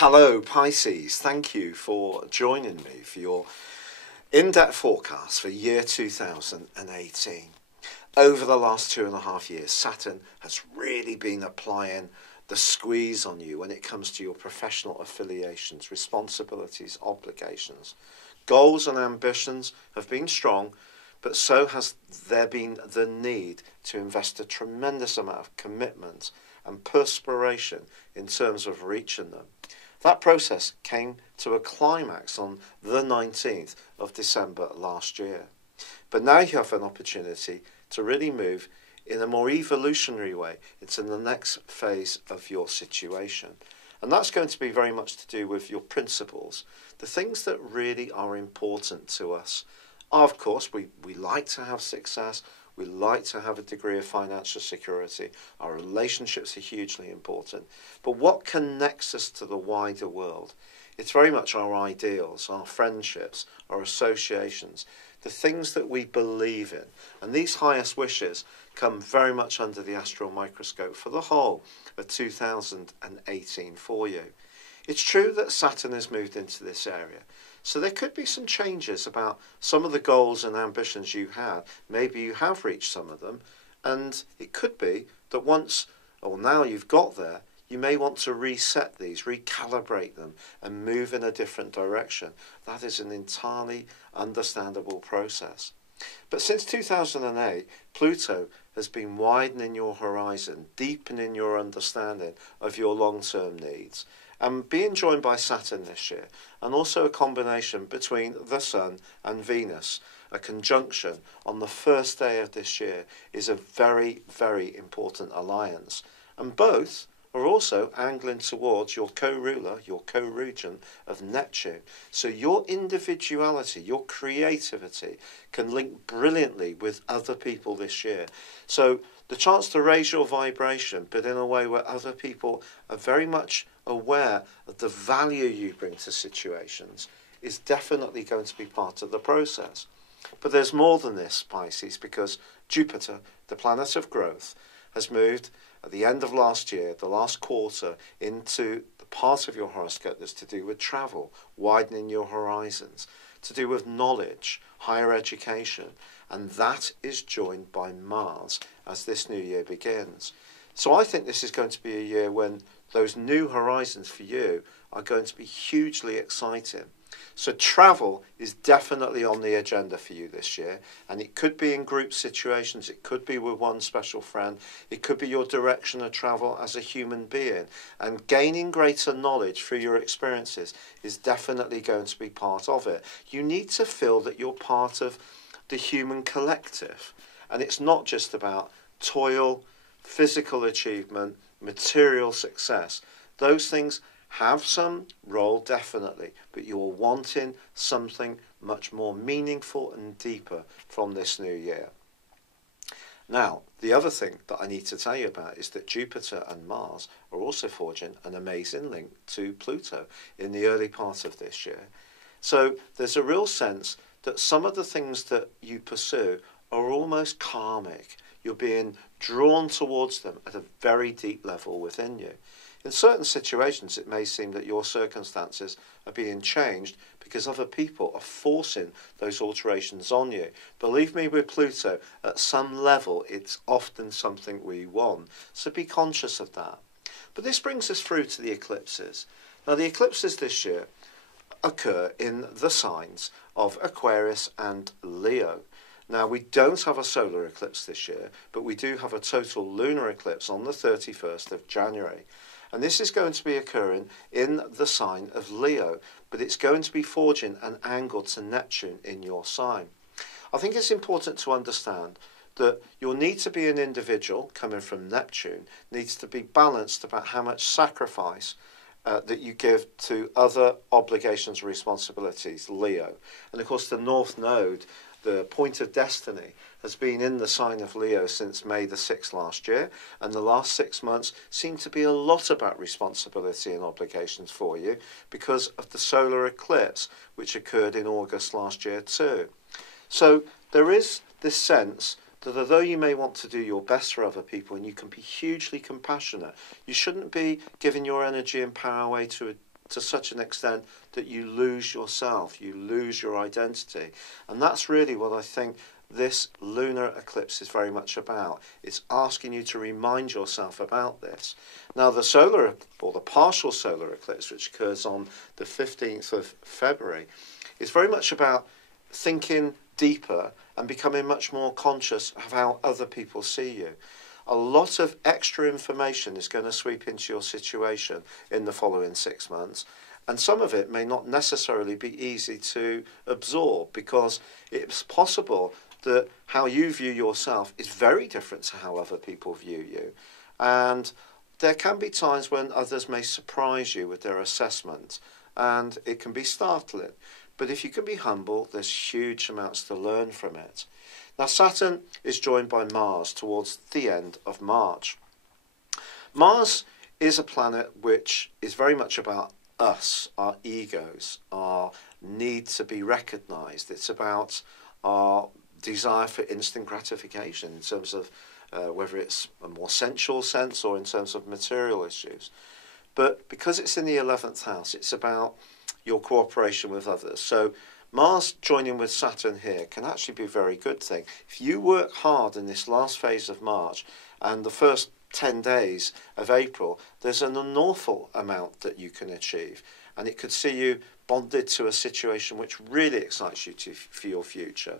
Hello Pisces, thank you for joining me for your in-depth forecast for year 2018. Over the last 2.5 years, Saturn has really been applying the squeeze on you when it comes to your professional affiliations, responsibilities, obligations. Goals and ambitions have been strong, but so has there been the need to invest a tremendous amount of commitment and perspiration in terms of reaching them. That process came to a climax on the 19th of December last year. But now you have an opportunity to really move in a more evolutionary way into the next phase of your situation. And that's going to be very much to do with your principles, the things that really are important to us. Of course, we like to have success. We like to have a degree of financial security. Our relationships are hugely important. But what connects us to the wider world? It's very much our ideals, our friendships, our associations, the things that we believe in. And these highest wishes come very much under the astral microscope for the whole of 2018 for you. It's true that Saturn has moved into this area. So there could be some changes about some of the goals and ambitions you had. Maybe you have reached some of them, and it could be that once, or now you've got there, you may want to reset these, recalibrate them, and move in a different direction. That is an entirely understandable process. But since 2008, Pluto has been widening your horizon, deepening your understanding of your long-term needs, and being joined by Saturn this year, and also a combination between the Sun and Venus. A conjunction on the first day of this year is a very, very important alliance. And both are also angling towards your co-ruler, your co-regent of Neptune. So your individuality, your creativity can link brilliantly with other people this year. So the chance to raise your vibration, but in a way where other people are very much aware of the value you bring to situations, is definitely going to be part of the process. But there's more than this, Pisces, because Jupiter, the planet of growth, has moved at the end of last year, the last quarter, into the part of your horoscope that's to do with travel, widening your horizons, to do with knowledge, higher education, and that is joined by Mars as this new year begins. So I think this is going to be a year when those new horizons for you are going to be hugely exciting. So travel is definitely on the agenda for you this year, and it could be in group situations, it could be with one special friend, it could be your direction of travel as a human being, and gaining greater knowledge through your experiences is definitely going to be part of it. You need to feel that you're part of the human collective, and it's not just about toil, physical achievement, material success. Those things have some role, definitely, but you're wanting something much more meaningful and deeper from this new year. Now, the other thing that I need to tell you about is that Jupiter and Mars are also forging an amazing link to Pluto in the early part of this year. So there's a real sense that some of the things that you pursue are almost karmic. You're being drawn towards them at a very deep level within you. In certain situations, it may seem that your circumstances are being changed because other people are forcing those alterations on you. Believe me, with Pluto, at some level, it's often something we want. So be conscious of that. But this brings us through to the eclipses. Now, the eclipses this year occur in the signs of Aquarius and Leo. Now, we don't have a solar eclipse this year, but we do have a total lunar eclipse on the 31st of January. And this is going to be occurring in the sign of Leo, but it's going to be forging an angle to Neptune in your sign. I think it's important to understand that you'll need to be an individual coming from Neptune, needs to be balanced about how much sacrifice that you give to other obligations and responsibilities, Leo. And of course, the North Node, the point of destiny, has been in the sign of Leo since May the 6th last year, and the last 6 months seem to be a lot about responsibility and obligations for you because of the solar eclipse, which occurred in August last year too. So there is this sense that although you may want to do your best for other people and you can be hugely compassionate, you shouldn't be giving your energy and power away to to such an extent that you lose yourself, you lose your identity. And that's really what I think this lunar eclipse is very much about. It's asking you to remind yourself about this. Now, the solar or the partial solar eclipse, which occurs on the 15th of February, is very much about thinking deeper and becoming much more conscious of how other people see you. A lot of extra information is going to sweep into your situation in the following 6 months. And some of it may not necessarily be easy to absorb, because it's possible that how you view yourself is very different to how other people view you. And there can be times when others may surprise you with their assessment, and it can be startling. But if you can be humble, there's huge amounts to learn from it. Now, Saturn is joined by Mars towards the end of March. Mars is a planet which is very much about us, our egos, our need to be recognised. It's about our desire for instant gratification in terms of whether it's a more sensual sense or in terms of material issues. But because it's in the 11th house, it's about your cooperation with others. So Mars joining with Saturn here can actually be a very good thing. If you work hard in this last phase of March and the first 10 days of April, there's an awful amount that you can achieve. And it could see you bonded to a situation which really excites you for your future.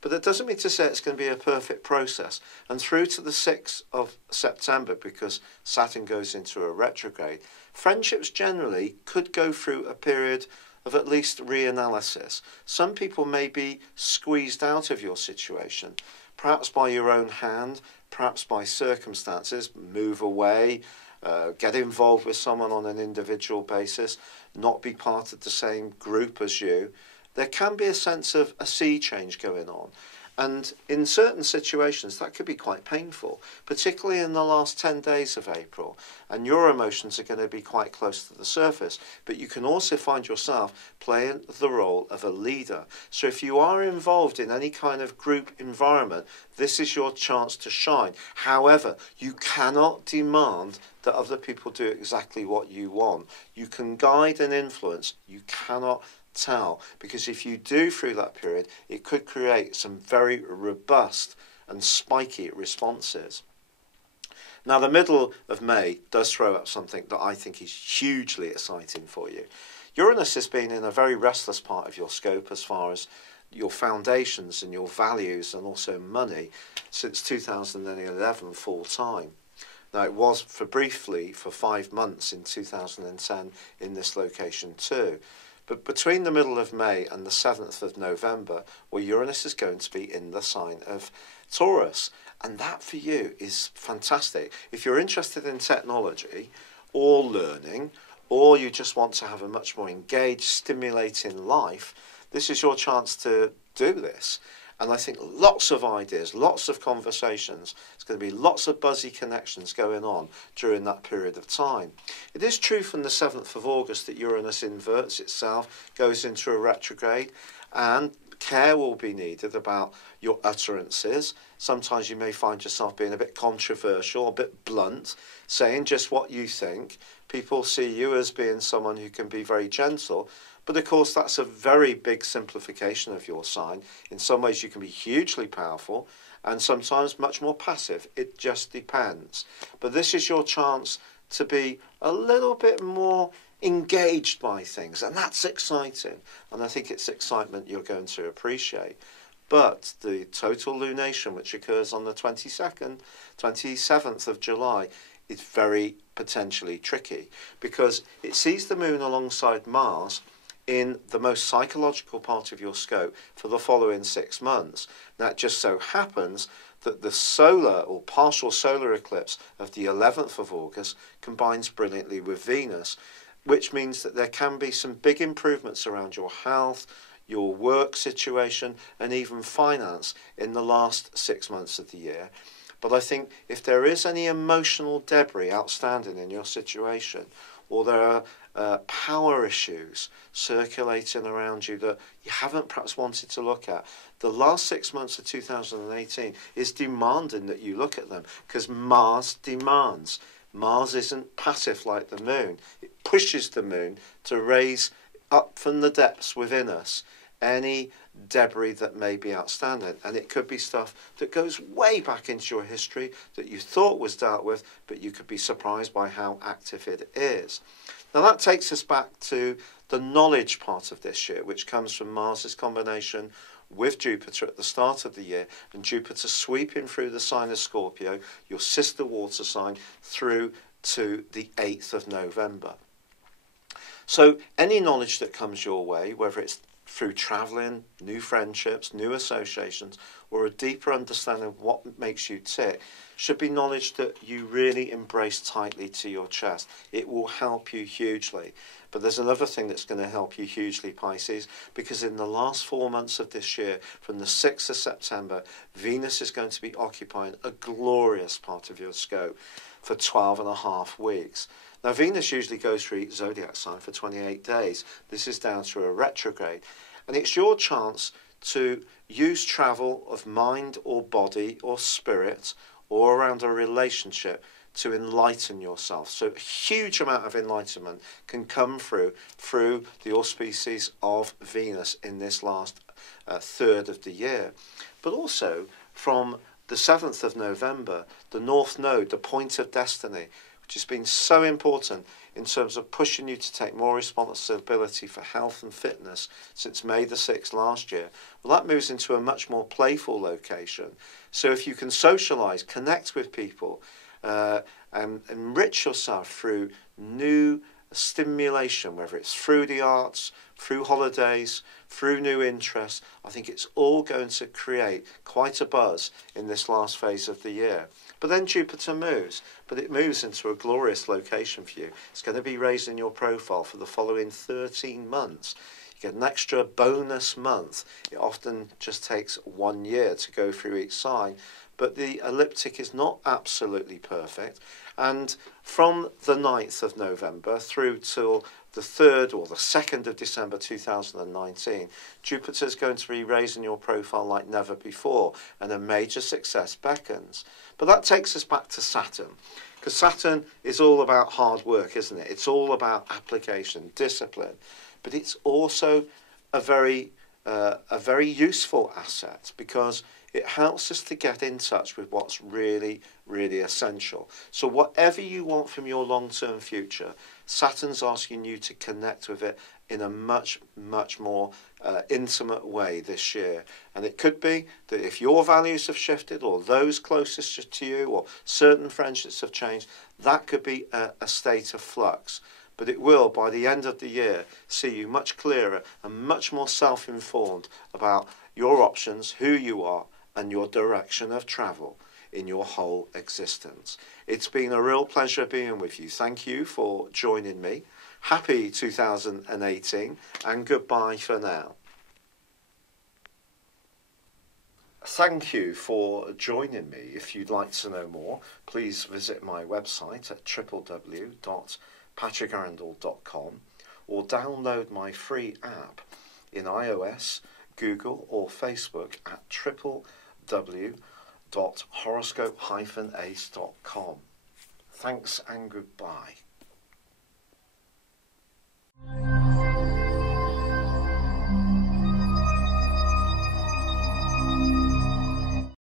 But that doesn't mean to say it's going to be a perfect process. And through to the 6th of September, because Saturn goes into a retrograde, friendships generally could go through a period of at least reanalysis. Some people may be squeezed out of your situation, perhaps by your own hand, perhaps by circumstances, move away, get involved with someone on an individual basis, not be part of the same group as you. There can be a sense of a sea change going on. And in certain situations, that could be quite painful, particularly in the last 10 days of April. And your emotions are going to be quite close to the surface. But you can also find yourself playing the role of a leader. So if you are involved in any kind of group environment, this is your chance to shine. However, you cannot demand that other people do exactly what you want. You can guide and influence. You cannot tell, because if you do through that period, it could create some very robust and spiky responses. Now, the middle of May does throw up something that I think is hugely exciting for you. Uranus has been in a very restless part of your scope as far as your foundations and your values and also money since 2011 full time. Now, it was briefly for 5 months in 2010 in this location too. But between the middle of May and the 7th of November, well, Uranus is going to be in the sign of Taurus. And that for you is fantastic. If you're interested in technology or learning, or you just want to have a much more engaged, stimulating life, this is your chance to do this. And I think lots of ideas, lots of conversations. There's going to be lots of buzzy connections going on during that period of time. It is true from the 7th of August that Uranus inverts itself, goes into a retrograde, and care will be needed about your utterances. Sometimes you may find yourself being a bit controversial, a bit blunt, saying just what you think. People see you as being someone who can be very gentle. But of course, that's a very big simplification of your sign. In some ways, you can be hugely powerful and sometimes much more passive. It just depends. But this is your chance to be a little bit more engaged by things. And that's exciting. And I think it's excitement you're going to appreciate. But the total lunation, which occurs on the 27th of July, is very potentially tricky because it sees the moon alongside Mars in the most psychological part of your scope for the following 6 months. Now, it just so happens that the solar or partial solar eclipse of the 11th of August combines brilliantly with Venus, which means that there can be some big improvements around your health, your work situation, and even finance in the last 6 months of the year. But I think if there is any emotional debris outstanding in your situation, or there are power issues circulating around you that you haven't perhaps wanted to look at, the last 6 months of 2018 is demanding that you look at them, because Mars demands. Mars isn't passive like the moon. It pushes the moon to raise up from the depths within us any debris that may be outstanding. And it could be stuff that goes way back into your history that you thought was dealt with, but you could be surprised by how active it is. Now that takes us back to the knowledge part of this year, which comes from Mars's combination with Jupiter at the start of the year, and Jupiter sweeping through the sign of Scorpio, your sister water sign, through to the 8th of November. So any knowledge that comes your way, whether it's through travelling, new friendships, new associations, or a deeper understanding of what makes you tick, should be knowledge that you really embrace tightly to your chest. It will help you hugely. But there's another thing that's going to help you hugely, Pisces, because in the last 4 months of this year, from the 6th of September, Venus is going to be occupying a glorious part of your scope for 12.5 weeks. Now, Venus usually goes through each zodiac sign for 28 days. This is down to a retrograde. And it's your chance to use travel of mind or body or spirit or around a relationship to enlighten yourself. So a huge amount of enlightenment can come through the auspices of Venus in this last third of the year. But also from the 7th of November, the North Node, the point of destiny, which has been so important in terms of pushing you to take more responsibility for health and fitness since May the 6th last year. Well, that moves into a much more playful location. So if you can socialise, connect with people, and enrich yourself through new stimulation, whether it's through the arts, through holidays, through new interests, I think it's all going to create quite a buzz in this last phase of the year. But then Jupiter moves, but it moves into a glorious location for you. It's going to be raising your profile for the following 13 months. You get an extra bonus month. It often just takes 1 year to go through each sign, but the ecliptic is not absolutely perfect. And from the 9th of November through till the 3rd or the 2nd of December 2019, Jupiter is going to be raising your profile like never before, and a major success beckons. But that takes us back to Saturn, because Saturn is all about hard work, isn't it? It's all about application, discipline, but it's also a very useful asset, because it helps us to get in touch with what's really, really essential. So whatever you want from your long-term future, Saturn's asking you to connect with it in a much, much more intimate way this year. And it could be that if your values have shifted, or those closest to you, or certain friendships have changed, that could be a state of flux. But it will, by the end of the year, see you much clearer and much more self-informed about your options, who you are, and your direction of travel in your whole existence. It's been a real pleasure being with you. Thank you for joining me. Happy 2018, and goodbye for now. Thank you for joining me. If you'd like to know more, please visit my website at www.patrickarundell.com or download my free app in iOS, Google or Facebook at www.horoscope-ace.com. Thanks and goodbye.